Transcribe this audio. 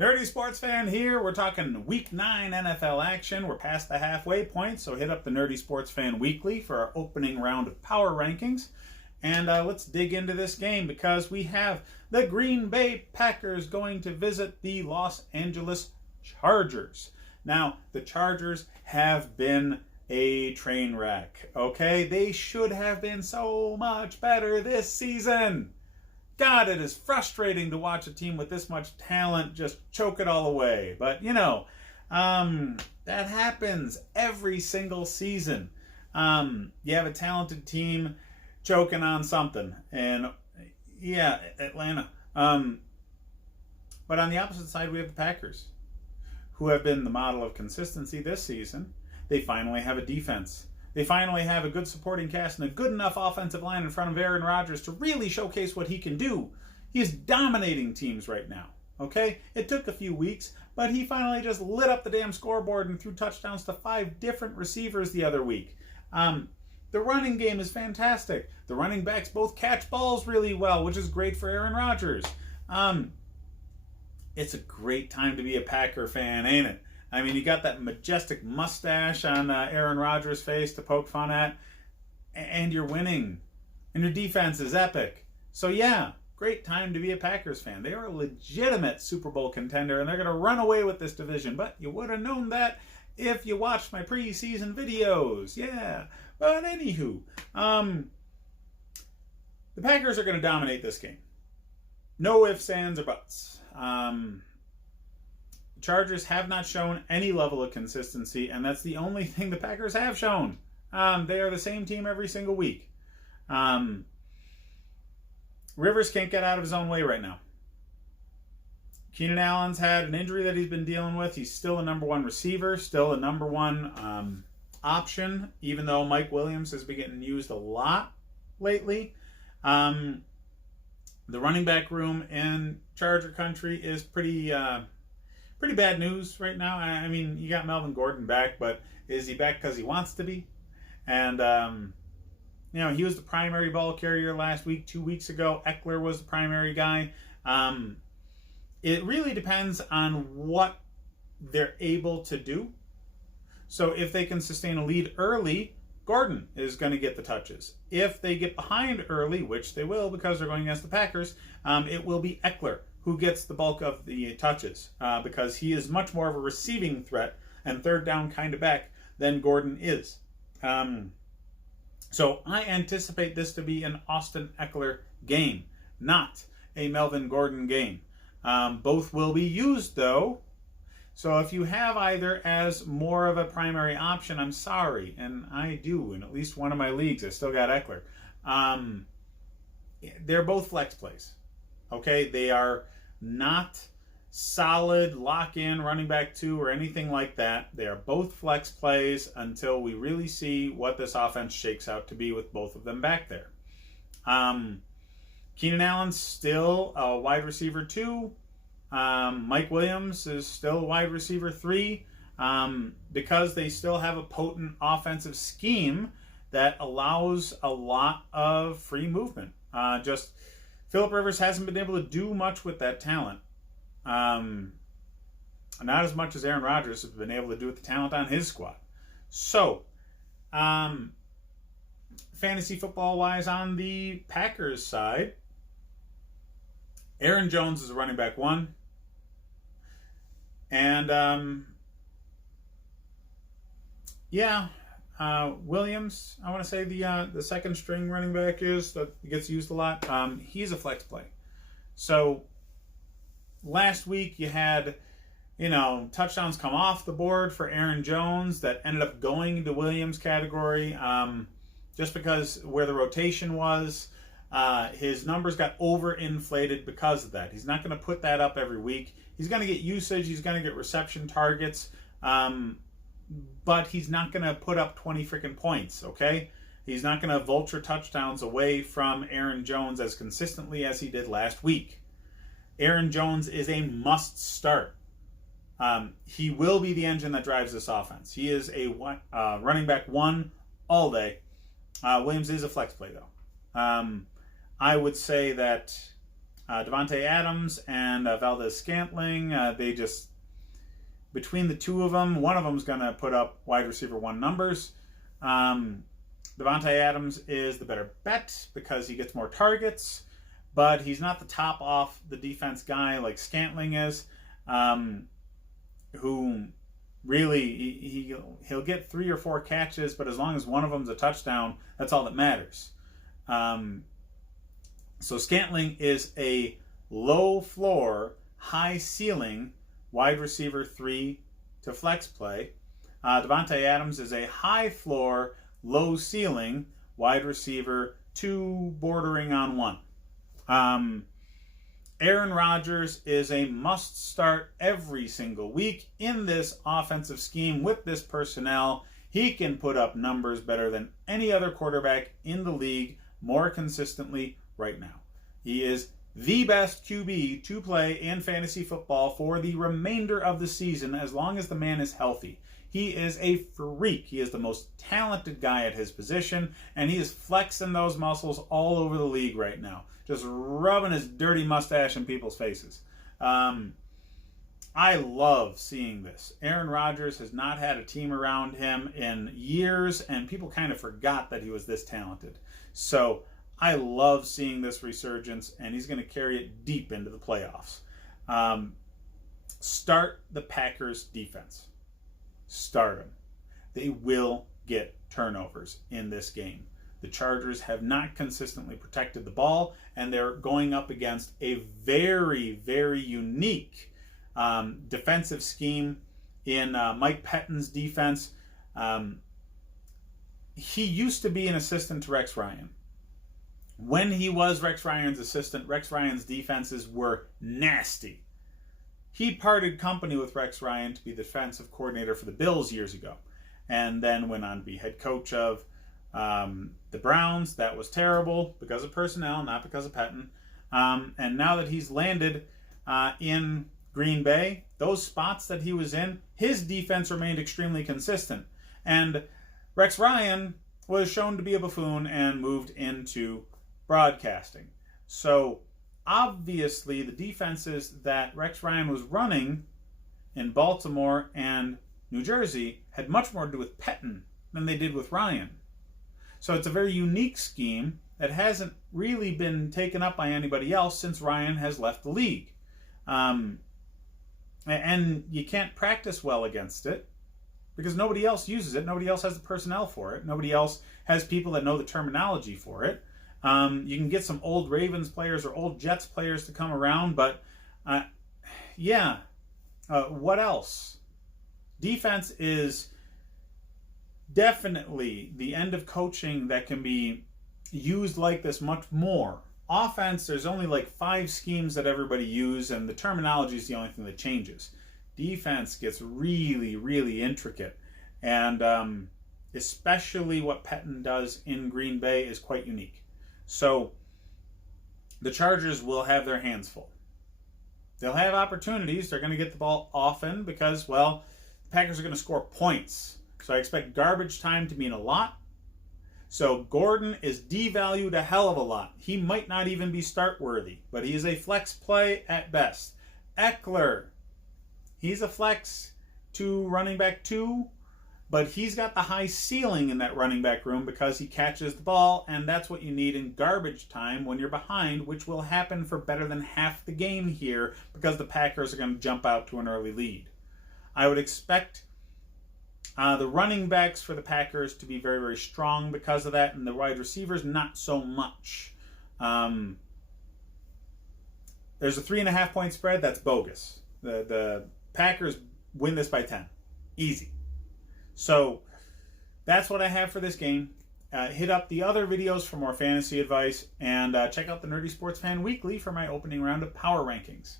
Nerdy sports fan here. We're talking Week 9 NFL action. We're past the halfway point, so hit up the Nerdy Sports Fan Weekly for our opening round of power rankings. And let's dig into this game because we have the Green Bay Packers going to visit the Los Angeles Chargers. Now, the Chargers have been a train wreck, okay? They should have been so much better this season. God, it is frustrating to watch a team with this much talent just choke it all away. But, that happens every single season. You have a talented team choking on something. And, yeah, Atlanta. But on the opposite side, we have the Packers, who have been the model of consistency this season. They finally have a defense. They finally have a good supporting cast and a good enough offensive line in front of Aaron Rodgers to really showcase what he can do. He is dominating teams right now, okay? It took a few weeks, but he finally just lit up the damn scoreboard and threw touchdowns to 5 different receivers the other week. The running game is fantastic. The running backs both catch balls really well, which is great for Aaron Rodgers. It's a great time to be a Packer fan, ain't it? I mean, you got that majestic mustache on Aaron Rodgers' face to poke fun at, and you're winning, and your defense is epic. So yeah, great time to be a Packers fan. They are a legitimate Super Bowl contender, and they're going to run away with this division, but you would have known that if you watched my preseason videos. Yeah, but anywho, the Packers are going to dominate this game. No ifs, ands, or buts. Chargers have not shown any level of consistency, and that's the only thing the Packers have shown. They are the same team every single week. Rivers can't get out of his own way right now. Keenan Allen's had an injury that he's been dealing with. He's still a number one receiver, still a number one option, even though Mike Williams has been getting used a lot lately. The running back room in Charger country is pretty bad news right now. I mean, you got Melvin Gordon back, but is he back because he wants to be? And, he was the primary ball carrier last week. 2 weeks ago, Eckler was the primary guy. It really depends on what they're able to do. So if they can sustain a lead early, Gordon is going to get the touches. If they get behind early, which they will because they're going against the Packers, it will be Eckler who gets the bulk of the touches because he is much more of a receiving threat and third down kind of back than Gordon is. So I anticipate this to be an Austin Eckler game, not a Melvin Gordon game. Both will be used, though. So if you have either as more of a primary option, I'm sorry, and I do. In at least one of my leagues, I still got Eckler. They're both flex plays. Okay, they are not solid lock-in running back 2 or anything like that. They are both flex plays until we really see what this offense shakes out to be with both of them back there. Keenan Allen's still a wide receiver 2. Mike Williams is still wide receiver 3 because they still have a potent offensive scheme that allows a lot of free movement. Phillip Rivers hasn't been able to do much with that talent. Not as much as Aaron Rodgers has been able to do with the talent on his squad. So, fantasy football-wise on the Packers side, Aaron Jones is a running back 1. And, Williams, I want to say the second string running back that gets used a lot. He's a flex play. So last week you had, touchdowns come off the board for Aaron Jones that ended up going into Williams category just because where the rotation was. His numbers got overinflated because of that. He's not going to put that up every week. He's going to get usage. He's going to get reception targets. But he's not going to put up 20 freaking points, okay? He's not going to vulture touchdowns away from Aaron Jones as consistently as he did last week. Aaron Jones is a must start. He will be the engine that drives this offense. He is a running back 1 all day. Williams is a flex play, though. I would say that Davante Adams and Valdez-Scantling, they just, between the two of them, one of them's going to put up wide receiver 1 numbers. Davante Adams is the better bet because he gets more targets, but he's not the top off the defense guy like Scantling is, who really, he'll get 3 or 4 catches, but as long as one of them's a touchdown, that's all that matters. So Scantling is a low floor, high ceiling wide receiver 3 to flex play. Davante Adams is a high floor, low ceiling wide receiver 2 bordering on 1. Aaron Rodgers is a must start every single week in this offensive scheme with this personnel. He can put up numbers better than any other quarterback in the league more consistently right now. He is the best QB to play in fantasy football for the remainder of the season as long as the man is healthy. He is a freak. He is the most talented guy at his position, and he is flexing those muscles all over the league right now, just rubbing his dirty mustache in people's faces. I love seeing this. Aaron Rodgers has not had a team around him in years, and people kind of forgot that he was this talented. So I love seeing this resurgence, and he's going to carry it deep into the playoffs. Start the Packers defense. Start them. They will get turnovers in this game. The Chargers have not consistently protected the ball, and they're going up against a very, very unique defensive scheme in Mike Pettine's defense. He used to be an assistant to Rex Ryan. When he was Rex Ryan's assistant, Rex Ryan's defenses were nasty. He parted company with Rex Ryan to be the defensive coordinator for the Bills years ago, and then went on to be head coach of the Browns. That was terrible because of personnel, not because of Pettine. And now that he's landed in Green Bay, those spots that he was in, his defense remained extremely consistent. And Rex Ryan was shown to be a buffoon and moved into broadcasting. So obviously the defenses that Rex Ryan was running in Baltimore and New Jersey had much more to do with Pettine than they did with Ryan. So it's a very unique scheme that hasn't really been taken up by anybody else since Ryan has left the league. And you can't practice well against it because nobody else uses it. Nobody else has the personnel for it. Nobody else has people that know the terminology for it. You can get some old Ravens players or old Jets players to come around, but what else? Defense is definitely the end of coaching that can be used like this much more. Offense, there's only like 5 schemes that everybody uses, and the terminology is the only thing that changes. Defense gets really, really intricate, and especially what Pettine does in Green Bay is quite unique. So the Chargers will have their hands full. They'll have opportunities. They're going to get the ball often because, well, the Packers are going to score points. So I expect garbage time to mean a lot. So Gordon is devalued a hell of a lot. He might not even be start worthy, but he is a flex play at best. Eckler, he's a flex to running back 2, but he's got the high ceiling in that running back room because he catches the ball, and that's what you need in garbage time when you're behind, which will happen for better than half the game here because the Packers are going to jump out to an early lead. I would expect the running backs for the Packers to be very, very strong because of that, and the wide receivers not so much. There's a 3.5 point spread. That's bogus. The Packers win this by 10. Easy. So that's what I have for this game. Hit up the other videos for more fantasy advice, and check out the Nerdy Sports Fan Weekly for my opening round of power rankings.